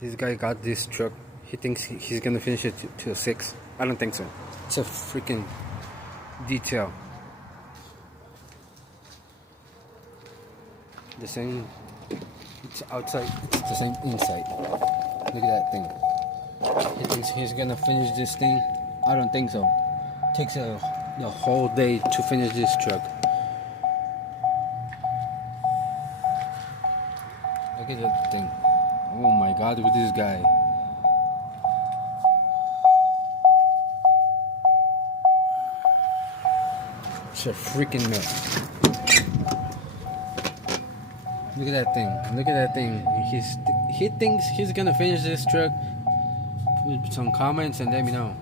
This guy got this truck. He thinks he's gonna finish it to 6. I don't think so. It's a freaking detail. The same. It's outside. It's the same inside. Look at that thing. He thinks he's gonna finish this thing. I don't think so. Takes the whole day to finish this truck. Look at that thing. Oh my God, with this guy. It's a freaking mess. Look at that thing. Look at that thing. He thinks he's gonna finish this truck. Put some comments and let me know.